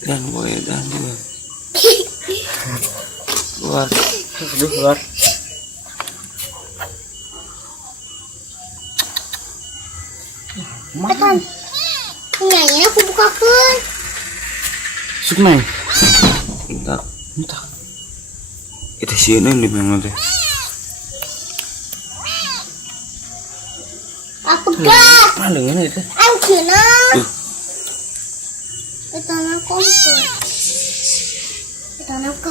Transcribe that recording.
Dan boy dan juga keluar. Aduh, keluar. Petan. Nyanyi aku bukakan. Sukmai. Entar kita sieun di mana teh. Aku gas. Mana dengan itu? Aku kena. Petan aku. Petan aku